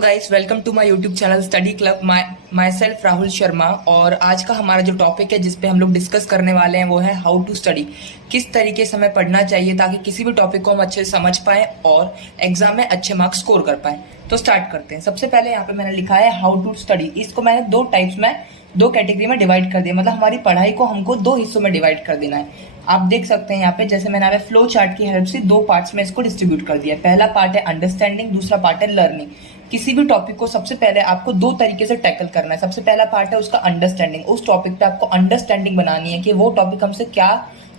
Guys, welcome to my YouTube channel study club. Myself Rahul Sharma. और आज का हमारा जो टॉपिक है जिस पे हम लोग डिस्कस करने वाले हैं वो है हाउ टू स्टडी। किस तरीके से हमें पढ़ना चाहिए ताकि किसी भी टॉपिक को हम अच्छे से समझ पाए और एग्जाम में अच्छे मार्क्स स्कोर कर पाए। तो स्टार्ट करते हैं। सबसे पहले यहाँ पे मैंने लिखा है हाउ टू स्टडी। इसको मैंने दो कैटेगरी में डिवाइड कर दिया, मतलब हमारी पढ़ाई को हमको दो हिस्सों में डिवाइड कर देना है। आप देख सकते हैं यहाँ पे, जैसे मैंने फ्लो चार्ट की हेल्प से दो पार्ट्स में इसको डिस्ट्रीब्यूट कर दिया है। पहला पार्ट है अंडरस्टैंडिंग, दूसरा पार्ट है लर्निंग। किसी भी टॉपिक को सबसे पहले आपको दो तरीके से टैकल करना है। सबसे पहला पार्ट है उसका अंडरस्टैंडिंग। उस टॉपिक पे आपको अंडरस्टैंडिंग बनानी है कि वो टॉपिक हमसे क्या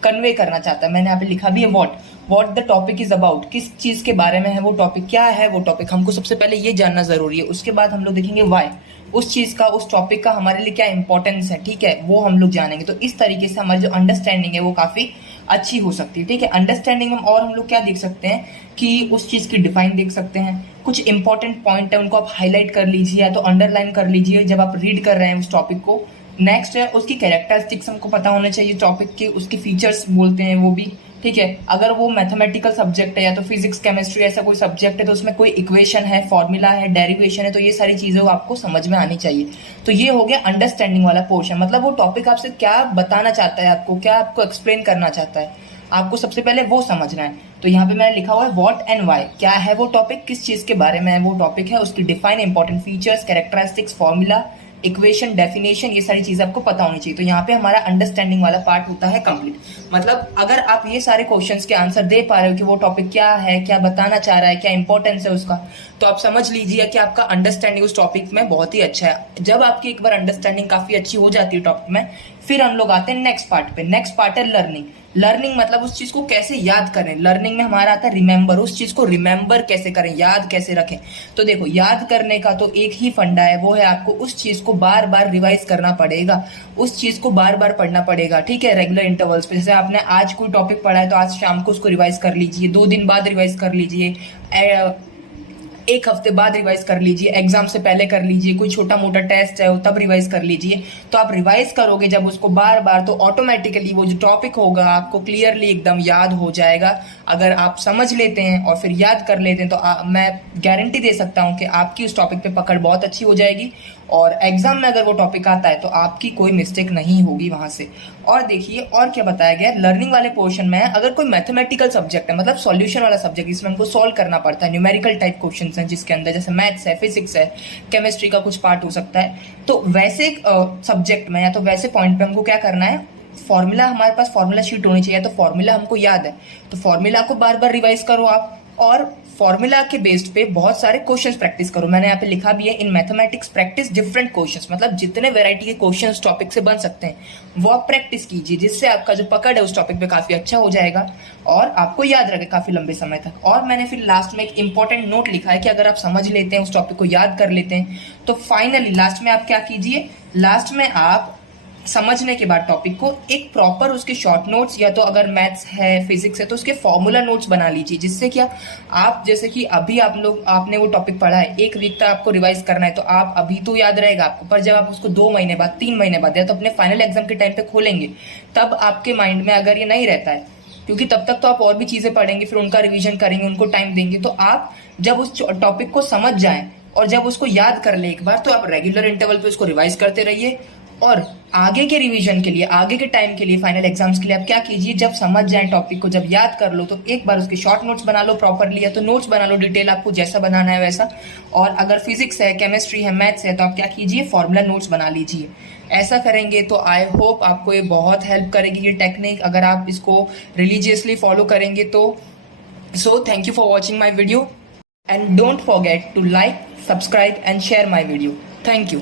कन्वे करना चाहता है। मैंने यहाँ पे लिखा भी है what the topic is about. किस चीज के बारे में है वो टॉपिक, क्या है वो टॉपिक, हमको सबसे पहले ये जानना जरूरी है। उसके बाद हम लोग देखेंगे व्हाई, उस चीज का, उस टॉपिक का हमारे लिए क्या इंपॉर्टेंस है, ठीक है, वो हम लोग जानेंगे। तो इस तरीके से हमारी जो अंडरस्टैंडिंग है वो काफी अच्छी हो सकती है, ठीक है। अंडरस्टैंडिंग में और हम लोग क्या देख सकते हैं कि उस चीज की डिफाइन देख सकते हैं। कुछ इंपॉर्टेंट पॉइंट है उनको आप हाईलाइट कर लीजिए या तो अंडरलाइन कर लीजिए जब आप रीड कर रहे हैं उस टॉपिक को। नेक्स्ट है उसकी कैरेक्टरिस्टिक्स हमको पता होने चाहिए टॉपिक के, उसके फीचर्स बोलते हैं वो भी, ठीक है। अगर वो मैथमेटिकल सब्जेक्ट है या तो फिजिक्स केमिस्ट्री ऐसा कोई सब्जेक्ट है तो उसमें कोई इक्वेशन है, फॉर्मूला है, डेरिवेशन है, तो ये सारी चीजें आपको समझ में आनी चाहिए। तो ये हो गया अंडरस्टैंडिंग वाला पोर्शन, मतलब वो टॉपिक आपसे क्या बताना चाहता है, आपको क्या आपको एक्सप्लेन करना चाहता है, आपको सबसे पहले वो समझना है। तो यहाँ पे मैंने लिखा हुआ है व्हाट एंड व्हाई, क्या है वो टॉपिक, किस चीज के बारे में है वो टॉपिक है, उसकी define, important features, characteristics, formula, equation, definition, ये सारी चीजें आपको पता होनी चाहिए। तो यहाँ पे हमारा अंडरस्टैंडिंग वाला पार्ट होता है कंप्लीट। मतलब अगर आप ये सारे क्वेश्चंस के आंसर दे पा रहे हो कि वो टॉपिक क्या है, क्या बताना चाह रहा है, क्या इंपॉर्टेंस है उसका, तो आप समझ लीजिए कि आपका अंडरस्टैंडिंग उस टॉपिक में बहुत ही अच्छा है। जब आपकी एक बार अंडरस्टैंडिंग काफी अच्छी हो जाती है टॉपिक में, फिर हम लोग आते हैं नेक्स्ट पार्ट पे। नेक्स्ट पार्ट है लर्निंग। लर्निंग मतलब उस चीज को कैसे याद करें। लर्निंग में हमारा आता है रिमेंबर, उस चीज को रिमेंबर कैसे करें, याद कैसे रखें। तो देखो, याद करने का तो एक ही फंडा है, वो है आपको उस चीज को बार बार रिवाइज करना पड़ेगा, उस चीज को बार बार पढ़ना पड़ेगा, ठीक है, रेगुलर इंटरवल्स पे। जैसे आपने आज कोई टॉपिक पढ़ा है तो आज शाम को उसको रिवाइज कर लीजिए, 2 दिन बाद रिवाइज कर लीजिए, एक हफ्ते बाद रिवाइज कर लीजिए, एग्जाम से पहले कर लीजिए, कोई छोटा मोटा टेस्ट है वो तब रिवाइज कर लीजिए। तो आप रिवाइज करोगे जब उसको बार बार, तो ऑटोमेटिकली वो जो टॉपिक होगा आपको क्लियरली एकदम याद हो जाएगा। अगर आप समझ लेते हैं और फिर याद कर लेते हैं तो मैं गारंटी दे सकता हूं कि आपकी उस टॉपिक पे पकड़ बहुत अच्छी हो जाएगी और एग्जाम में अगर वो टॉपिक आता है तो आपकी कोई मिस्टेक नहीं होगी वहां से। और देखिए और क्या बताया गया लर्निंग वाले पोर्शन में, अगर कोई मैथमेटिकल सब्जेक्ट है, मतलब सॉल्यूशन वाला सब्जेक्ट जिसमें हमको सॉल्व करना पड़ता है, न्यूमेरिकल टाइप क्वेश्चंस हैं जिसके अंदर, जैसे मैथ्स है, फिजिक्स है, केमिस्ट्री का कुछ पार्ट हो सकता है, तो वैसे सब्जेक्ट में या तो वैसे पॉइंट पे हमको क्या करना है, फॉर्मूला, हमारे पास फॉर्मूला शीट होनी चाहिए, तो फॉर्मूला हमको याद है तो फॉर्मूला को बार बार रिवाइज करो आप, और फॉर्मूला के बेस्ड पे बहुत सारे क्वेश्चंस प्रैक्टिस करो। मैंने यहाँ पे लिखा भी है in mathematics practice different questions, मतलब जितने वैरायटी के क्वेश्चंस टॉपिक से बन सकते हैं वो आप प्रैक्टिस कीजिए, जिससे आपका जो पकड़ है उस टॉपिक पे काफी अच्छा हो जाएगा और आपको याद रहे काफी लंबे समय तक। और मैंने फिर लास्ट में एक इंपॉर्टेंट नोट लिखा है कि अगर आप समझ लेते हैं, उस टॉपिक को याद कर लेते हैं, तो फाइनली लास्ट में आप क्या कीजिए, लास्ट में आप समझने के बाद टॉपिक को एक प्रॉपर उसके शॉर्ट नोट्स, या तो अगर मैथ्स है, फिजिक्स है तो उसके फॉर्मूला नोट्स बना लीजिए, जिससे क्या आप, जैसे कि अभी आपने वो टॉपिक पढ़ा है, 1 वीक तक आपको रिवाइज करना है तो आप अभी तो याद रहेगा आपको, पर जब आप उसको 2 महीने बाद, 3 महीने बाद या तो अपने फाइनल एग्जाम के टाइम पे खोलेंगे, तब आपके माइंड में अगर ये नहीं रहता है, क्योंकि तब तक तो आप और भी चीजें पढ़ेंगे, फिर उनका रिविजन करेंगे, उनको टाइम देंगे, तो आप जब उस टॉपिक को समझ जाएं और जब उसको याद कर ले एक बार, तो आप रेगुलर इंटरवल पे उसको रिवाइज करते रहिए। और आगे के रिवीजन के लिए, आगे के टाइम के लिए, फाइनल एग्जाम्स के लिए आप क्या कीजिए, जब समझ जाए टॉपिक को, जब याद कर लो, तो एक बार उसके शॉर्ट नोट्स बना लो प्रॉपरली, या तो नोट्स बना लो डिटेल, आपको जैसा बनाना है वैसा। और अगर फिजिक्स है, केमिस्ट्री है, मैथ्स है, तो आप क्या कीजिए, फॉर्मूला नोट्स बना लीजिए। ऐसा करेंगे तो आई होप आपको ये बहुत हेल्प करेगी ये टेक्निक, अगर आप इसको रिलीजियसली फॉलो करेंगे तो। So thank you for watching my video and don't forget to like, subscribe and share my video. Thank you.